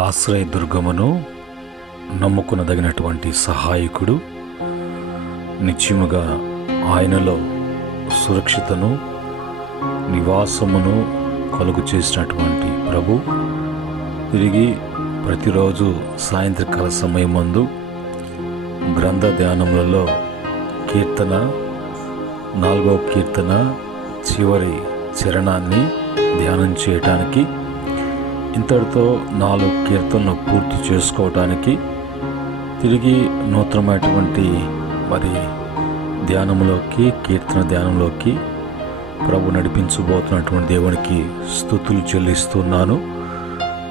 ఆశ్రయదుర్గమును, నమ్ముకునదగినటువంటి సహాయకుడు, నిత్యముగా ఆయనలో సురక్షితను నివాసమును కలుగు చేసినటువంటి ప్రభు తిరిగి ప్రతిరోజు సాయంత్రకాల సమయమందు గ్రంథ ధ్యానములలో కీర్తన 4వ కీర్తన చివరి చరణాన్ని ధ్యానం చేయటానికి, ఇంతటితో 4 కీర్తనలు పూర్తి చేసుకోవటానికి తిరిగి నూతనమైనటువంటి ధ్యానంలోకి, కీర్తన ధ్యానంలోకి ప్రభు నడిపించబోతున్నటువంటి దేవునికి స్తుతులు చెల్లిస్తున్నాను.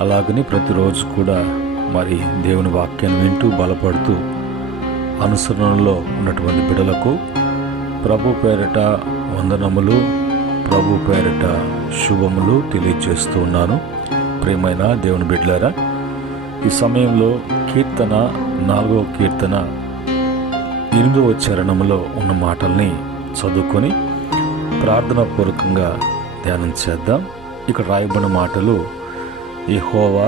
అలాగని ప్రతిరోజు కూడా దేవుని వాక్యాన్ని వింటూ బలపడుతూ అనుసరణలో ఉన్నటువంటి బిడ్డలకు ప్రభు పేరిట వందనములు, ప్రభు పేరిట శుభములు తెలియజేస్తూ ఉన్నాను. ప్రియమైన దేవుని బిడ్డలారా, ఈ సమయంలో కీర్తన 4వ కీర్తన 8వ చరణంలో ఉన్న మాటల్ని చదువుకొని ప్రార్థనాపూర్వకంగా ధ్యానం చేద్దాం. ఇక్కడ రాయబడిన మాటలు: యెహోవా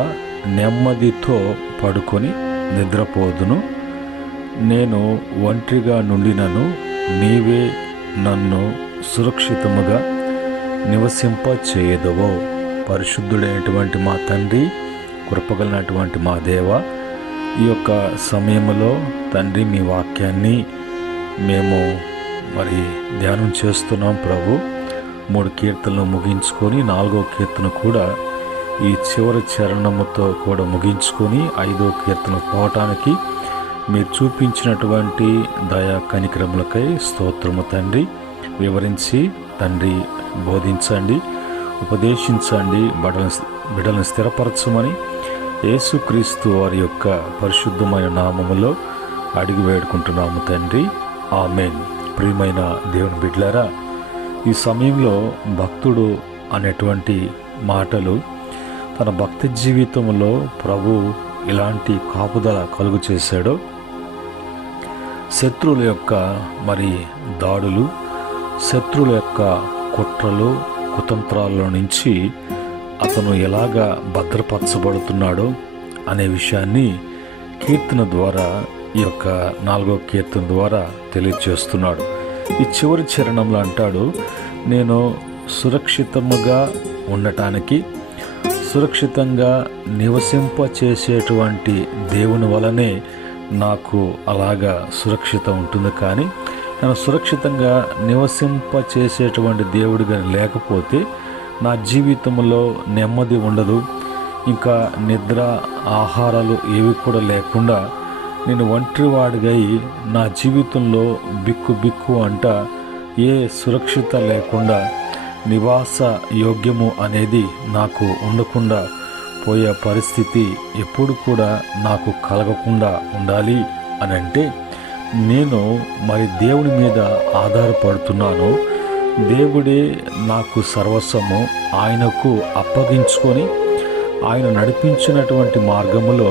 నెమ్మదితో పడుకొని నిద్రపోదును, నేను ఒంటరిగా నుండినను నీవే నన్ను సురక్షితముగా నివసింపచేయదవో. పరిశుద్ధుడైనటువంటి మా తండ్రి, కృపగలిగినటువంటి మా దేవ, ఈ యొక్క సమయంలో తండ్రి మీ వాక్యాన్ని మేము ధ్యానం చేస్తున్నాం ప్రభు. 3 కీర్తనలు ముగించుకొని 4వ కీర్తన కూడా ఈ చివరి చరణముతో కూడా ముగించుకొని 5వ కీర్తన పోవటానికి మీరు చూపించినటువంటి దయా కనికరములకై స్తోత్రము తండ్రి. వివరించి తండ్రి బోధించండి, ఉపదేశించండి, బిడ్డలను స్థిరపరచమని యేసుక్రీస్తు వారి యొక్క పరిశుద్ధమైన నామములో అడిగి వేడుకుంటున్నాము తండ్రి. ఆమేన్. ప్రియమైన దేవుని బిడ్డలారా, ఈ సమయంలో భక్తుడు అనేటువంటి మాటలు తన భక్తి జీవితంలో ప్రభు ఇలాంటి కాపుదల కలుగు చేశాడో, శత్రువుల యొక్క దాడులు, శత్రువుల యొక్క కుట్రలు, కుతంత్రాల్లో నుంచి అతను ఎలాగా భద్రపరచబడుతున్నాడో అనే విషయాన్ని కీర్తన ద్వారా, ఈ యొక్క 4వ కీర్తన ద్వారా తెలియజేస్తున్నాడు. ఈ చివరి చరణంలో అంటాడు, నేను సురక్షితముగా ఉండటానికి, సురక్షితంగా నివసింపచేసేటువంటి దేవుని వలనే నాకు అలాగా సురక్షిత ఉంటుంది. కానీ నేను సురక్షితంగా నివసింపచేసేటువంటి దేవుడిగా లేకపోతే నా జీవితంలో నెమ్మది ఉండదు. ఇంకా నిద్ర, ఆహారాలు ఏవి కూడా లేకుండా నేను ఒంటరివాడిగా నా జీవితంలో బిక్కు అంట ఏ సురక్షిత లేకుండా నివాస యోగ్యము అనేది నాకు ఉండకుండా పోయే పరిస్థితి ఎప్పుడు కూడా నాకు కలగకుండా ఉండాలి అని అంటే, నేను దేవుని మీద ఆధారపడుతున్నాను. దేవుడే నాకు సర్వస్వము. ఆయనకు అప్పగించుకొని ఆయన నడిపించినటువంటి మార్గములో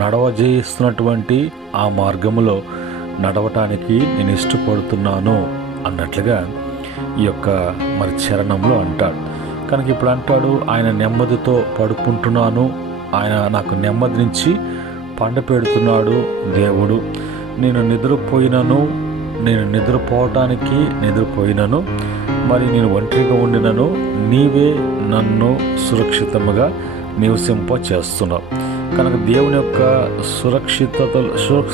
నడవజేస్తున్నటువంటి ఆ మార్గములో నడవటానికి నేను ఇష్టపడుతున్నాను అన్నట్లుగా ఈ యొక్క చరణంలో అంటాడు. కనుక ఇప్పుడు అంటాడు, ఆయన నెమ్మదితో పడుకుంటున్నాను, ఆయన నాకు నెమ్మది నుంచి పండపెడుతున్నాడు దేవుడు. నేను నిద్రపోయినను, నేను ఒంటరిగా ఉండినను, నీవే నన్ను సురక్షితముగా నివసింప చేస్తున్నావు. కనుక దేవుని యొక్క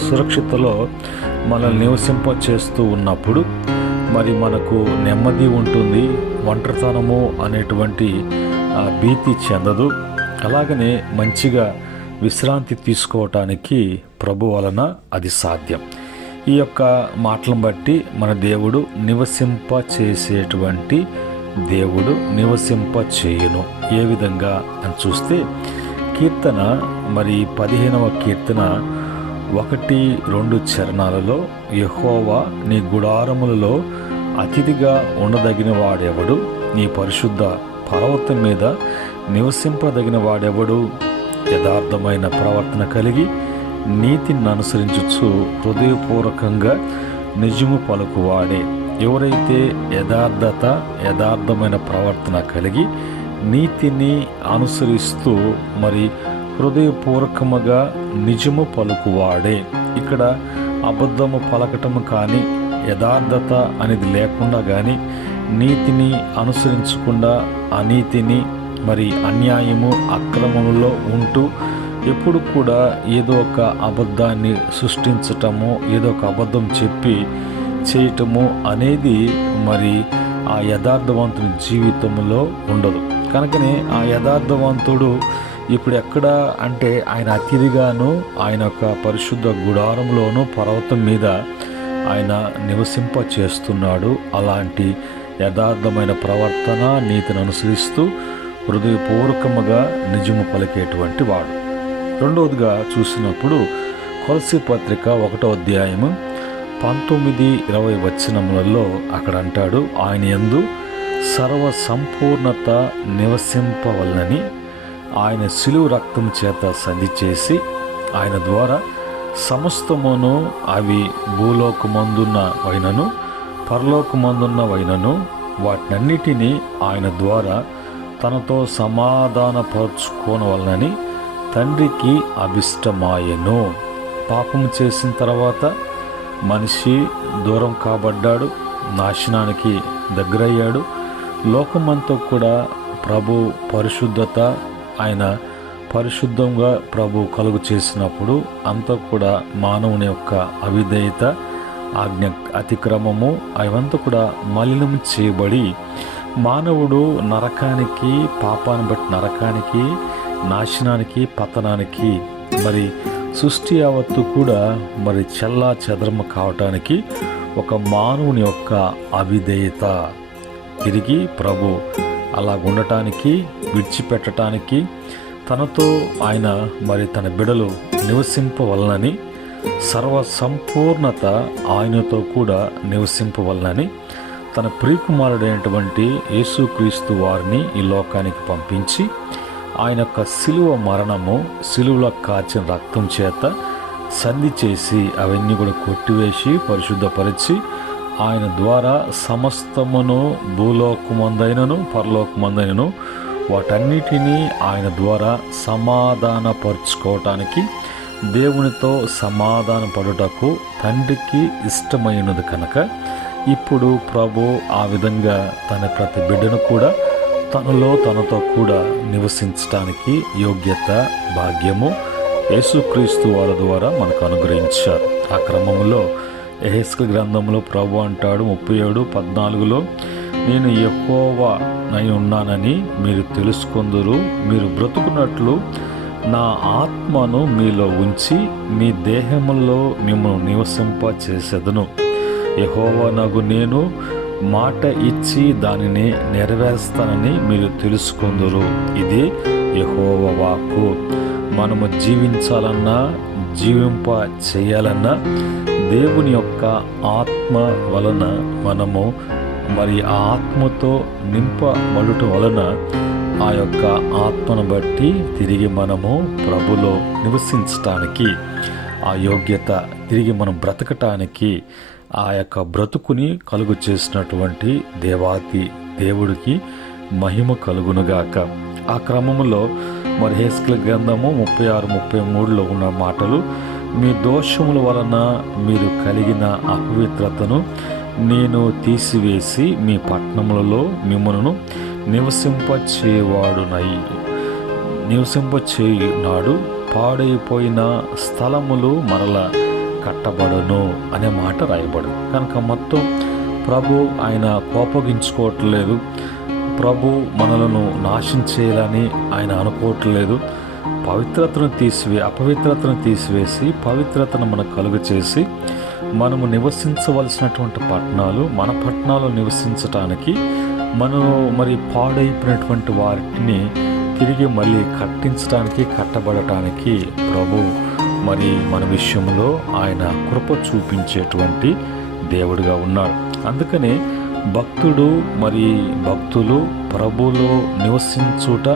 సురక్షితలో మనల్ని నివసింప చేస్తూ ఉన్నప్పుడు మనకు నెమ్మది ఉంటుంది. ఒంటరితనము అనేటువంటి భీతి చెందదు. అలాగనే మంచిగా విశ్రాంతి తీసుకోవటానికి ప్రభు వలన అది సాధ్యం. ఈ యొక్క మాటలను బట్టి మన దేవుడు నివసింప చేసేటువంటి దేవుడు, నివసింప చేయును. ఏ విధంగా అని చూస్తే కీర్తన 15వ కీర్తన 1-2 చరణాలలో, యెహోవా నీ గుడారములలో అతిథిగా ఉండదగిన వాడెవడు, నీ పరిశుద్ధ పర్వతం మీద నివసింపదగిన వాడెవడు, యథార్థమైన ప్రవర్తన కలిగి నీతిని అనుసరించుచు హృదయపూర్వకంగా నిజము పలుకువాడే. ఎవరైతే యథార్థమైన ప్రవర్తన కలిగి నీతిని అనుసరిస్తూ హృదయపూర్వకముగా నిజము పలుకువాడే. ఇక్కడ అబద్ధము పలకటము కానీ, యథార్థత అనేది లేకుండా కానీ, నీతిని అనుసరించకుండా అనీతిని మరి అన్యాయము అక్రమములో ఉంటూ ఎప్పుడు కూడా ఏదో ఒక అబద్ధాన్ని సృష్టించటము, ఏదో ఒక అబద్ధం చెప్పి చేయటము అనేది మరి ఆ యథార్థవంతుని జీవితంలో ఉండదు. కనుకనే ఆ యథార్థవంతుడు ఇప్పుడు ఎక్కడ అంటే ఆయన అతిథిగాను ఆయన యొక్క పరిశుద్ధ గుడారంలోనూ పర్వతం మీద ఆయన నివసింప చేస్తున్నాడు. అలాంటి యథార్థమైన ప్రవర్తన నీతిని అనుసరిస్తూ హృదయపూర్వకముగా నిజము పలికేటువంటి వాడు. రెండవదిగా చూసినప్పుడు కొలస్సీ పత్రిక 1వ అధ్యాయము 19-20 వచనములలో అక్కడ అంటాడు, ఆయన యందు సర్వ సంపూర్ణత నివసింపవలనని ఆయన శిలువ రక్తం చేత సంధి చేసి ఆయన ద్వారా సమస్తమును, అవి భూలోకమందున్న వైనను పరలోకమందున్న వైనను, వాటినన్నిటినీ ఆయన ద్వారా తనతో సమాధానపరుచుకోనవలనని తండ్రికి అభిష్టమాయెను. పాపం చేసిన తర్వాత మనిషి దూరం కాబడ్డాడు, నాశనానికి దగ్గరయ్యాడు. లోకమంతా కూడా ప్రభు పరిశుద్ధత, ఆయన పరిశుద్ధంగా ప్రభు కలుగు చేసినప్పుడు అంతా కూడా మానవుని యొక్క అవిధేయత, ఆజ్ఞ అతిక్రమము అవంతా కూడా మలినం చేయబడి మానవుడు నరకానికి, పాపాన్ని బట్టి నరకానికి, నాశనానికి, పతనానికి మరి సృష్టి యావత్తు కూడా మరి చెల్లా చెదరమ కావటానికి ఒక మానవుని యొక్క అవిధేయత తిరిగి ప్రభు అలా ఉండటానికి, విడిచిపెట్టడానికి, తనతో ఆయన మరి తన బిడలు నివసింపవలనని, సర్వ సంపూర్ణత ఆయనతో కూడా నివసింపవలనని తన ప్రియకుమారుడైనటువంటి యేసుక్రీస్తు వారిని ఈ లోకానికి పంపించి ఆయన యొక్క శిలువ మరణము, శిలువలో కాచిన రక్తం చేత సంధి చేసి అవన్నీ కూడా కొట్టివేసి పరిశుద్ధపరిచి ఆయన ద్వారా సమస్తమును భూలోకమందైనను పరలోకమందైనను వాటన్నిటినీ ఆయన ద్వారా సమాధానపరుచుకోవటానికి, దేవునితో సమాధాన పడుటకు తండ్రికి ఇష్టమైనది కనుక ఇప్పుడు ప్రభు ఆ విధంగా తన ప్రతి బిడ్డను కూడా తనతో కూడా నివసించడానికి యోగ్యత, భాగ్యము యేసుక్రీస్తు వారి ద్వారా మనకు అనుగ్రహించారు. ఆ క్రమంలో యెహెజ్కేలు గ్రంథంలో ప్రభు అంటాడు 37:14లో, నేను యెహోవానై ఉన్నానని మీరు తెలుసుకొందురు, మీరు బ్రతుకున్నట్లు నా ఆత్మను మీలో ఉంచి మీ దేహములో మిమ్మల్ని నివసింప చేసేదను. యెహోవానగు నేను మాట ఇచ్చి దానిని నెరవేరుస్తానని మీరు తెలుసుకొందురు. ఇది యెహోవా వాక్కు. మనము జీవించాలన్నా, జీవింప చేయాలన్నా దేవుని యొక్క ఆత్మ వలన మనము మరి ఆ ఆత్మతో నింపబడటం వలన ఆ యొక్క ఆత్మను బట్టి తిరిగి మనము ప్రభులో నివసించటానికి, ఆ యోగ్యత తిరిగి మనం బ్రతకటానికి, ఆ యొక్క బ్రతుకుని కలుగు చేసినటువంటి దేవాతి దేవుడికి మహిమ కలుగునుగాక. ఆ క్రమంలో మరి యెహెజ్కేలు గ్రంథము 36-33లో ఉన్న మాటలు, మీ దోషముల వలన మీరు కలిగిన అపవిత్రతను నేను తీసివేసి మీ పట్టణములలో మిమ్మల్ని నివసింపచేయునాడు, పాడైపోయిన స్థలములు మరల కట్టబడను అనే మాట రాయబడు. కనుక మొత్తం ప్రభు ఆయన కోపగించుకోవట్లేదు, ప్రభు మనలను నాశనం చేయాలని ఆయన అనుకోవట్లేదు. అపవిత్రతను తీసివేసి పవిత్రతను మనకు కలుగ చేసి మనము నివసించవలసినటువంటి పట్టణాలు, మన పట్టణాలు నివసించటానికి, మనం మరి పాడైపోయినటువంటి వాటిని తిరిగి మళ్ళీ కట్టించడానికి, కట్టబడటానికి ప్రభు మరి మన విషయంలో ఆయన కృప చూపించేటువంటి దేవుడిగా ఉన్నాడు. అందుకనే భక్తులు ప్రభులో నివసించుట,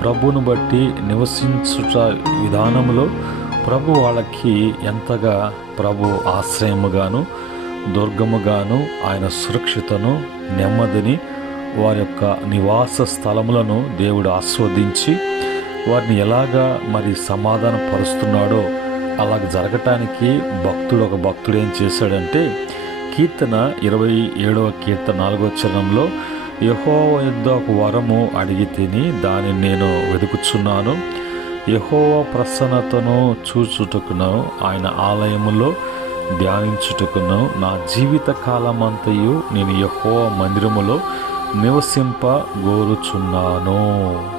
ప్రభును బట్టి నివసించుట విధానంలో ప్రభు వాళ్ళకి ఎంతగా ప్రభు ఆశ్రయముగాను, దుర్గముగాను, ఆయన సురక్షితను, నెమ్మదిని, వారి యొక్క నివాస స్థలములను దేవుడు ఆస్వాదించి వారిని ఎలాగా మరి సమాధాన పరుస్తున్నాడో అలాగ జరగటానికి ఒక భక్తుడు ఏం చేశాడంటే, కీర్తన 27వ కీర్తన 4వ చరణంలో, యెహోవా యొద్ద ఒక వరము అడిగి తిని దానిని నేను వెతుకుచున్నాను, యెహోవా ప్రసన్నతను చూచుటకును ఆయన ఆలయములో ధ్యానించుటకును నా జీవిత కాలమంతయు నేను యెహోవా మందిరములో నివసింపగోరుచున్నాను.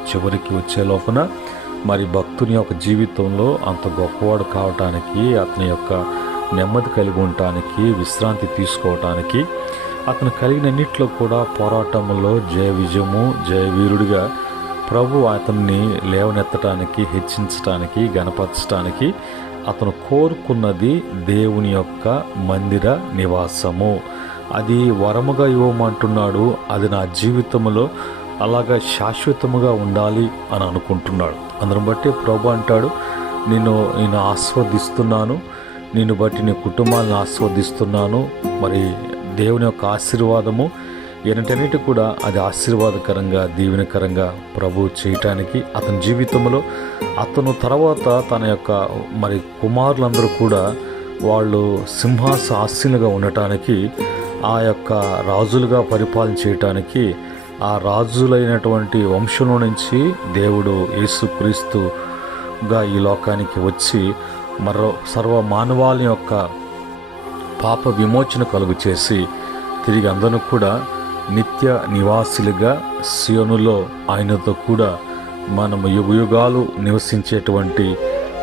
చివరికి వచ్చే లోపల మరి భక్తుని యొక్క జీవితంలో అంత గొప్పవాడు కావటానికి, అతని యొక్క నెమ్మది కలిగి ఉండటానికి, విశ్రాంతి తీసుకోవటానికి, అతను కలిగినన్నిట్లో కూడా పోరాటంలో జయ విజయము జయవీరుడిగా ప్రభు అతన్ని లేవనెత్తడానికి, హెచ్చించటానికి, గణపరచటానికి అతను కోరుకున్నది దేవుని యొక్క మందిర నివాసము. అది వరముగా ఇవ్వమంటున్నాడు. అది నా జీవితంలో అలాగా శాశ్వతముగా ఉండాలి అని అనుకుంటున్నాడు. అందును బట్టి ప్రభు అంటాడు, నేను ఆస్వాదిస్తున్నాను, నిన్ను బట్టి నీ కుటుంబాలను ఆస్వాదిస్తున్నాను. మరి దేవుని యొక్క ఆశీర్వాదము ఏంటన్నిటి కూడా అది ఆశీర్వాదకరంగా దీవెనకరంగా ప్రభు చేయటానికి, అతని జీవితంలో అతను తర్వాత తన యొక్క మరి కుమారులందరూ కూడా వాళ్ళు సింహాసనాసీనులుగా ఉండటానికి, ఆ యొక్క రాజులుగా పరిపాలన చేయటానికి, ఆ రాజులైనటువంటి వంశంలో నుంచి దేవుడు యేసుక్రీస్తుగా ఈ లోకానికి వచ్చి మరో సర్వ మానవాళి యొక్క పాప విమోచన కలుగు చేసి తిరిగి అందరూ కూడా నిత్య నివాసులుగా సియోనులో ఆయనతో కూడా మనము యుగయుగాలు నివసించేటువంటి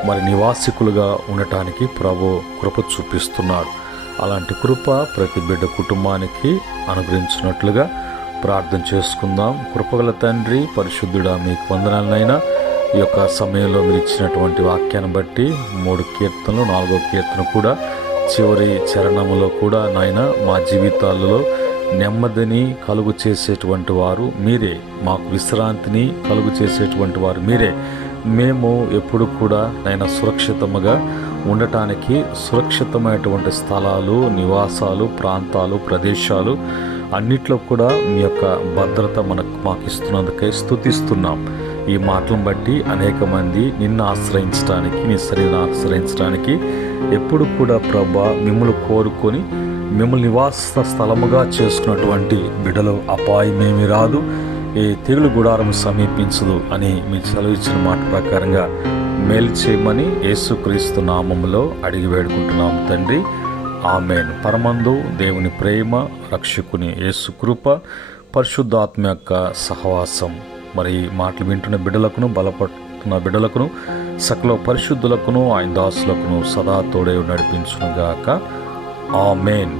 మరి నివాసికులుగా ఉండటానికి ప్రభు కృప చూపిస్తున్నాడు. అలాంటి కృప ప్రతి బిడ్డ కుటుంబానికి అనుగ్రహించినట్లుగా ప్రార్థన చేసుకుందాం. కృపగల తండ్రి, పరిశుద్ధుడా, మీకు వందనాలనైనా ఈ యొక్క సమయంలో మీరు ఇచ్చినటువంటి వాక్యాన్ని బట్టి 3 కీర్తనలు 4వ కీర్తన కూడా చివరి చరణములో కూడా నాయన మా జీవితాలలో నెమ్మదిని కలుగు చేసేటువంటి వారు మీరే, మాకు విశ్రాంతిని కలుగు చేసేటువంటి వారు మీరే. మేము ఎప్పుడు కూడా నాయన సురక్షితముగా ఉండటానికి సురక్షితమైనటువంటి స్థలాలు, నివాసాలు, ప్రాంతాలు, ప్రదేశాలు అన్నిట్లో కూడా మీ యొక్క భద్రత మాకు ఇస్తున్నందుకే స్తుతిస్తున్నాం. ఈ మాటలను బట్టి అనేక మంది నిన్ను ఆశ్రయించడానికి, నీ శరీరాన్ని ఆశ్రయించడానికి ఎప్పుడు కూడా ప్రభా మిమ్మల్ని కోరుకొని మిమ్మల్ని నివాస స్థలముగా చేసుకున్నటువంటి బిడ్డలు అపాయమేమి రాదు, ఏ తెగులు గుడారం సమీపించదు అని మీరు సెలవిచ్చిన మాట ప్రకారంగా మేలు చేయమని యేసుక్రీస్తు నామములో అడిగి వేడుకుంటున్నాము తండ్రి. ఆమేన్. పరమందు దేవుని ప్రేమ, రక్షకుని యేసు కృప, పరిశుద్ధాత్మ యొక్క సహవాసం మరి మాటలు వింటున్న బిడ్డలకును, బలపడుతున్న బిడ్డలకును, సకల పరిశుద్ధులకును, ఆయన దాసులకును సదా తోడే నడిపించునుగాక. ఆమేన్.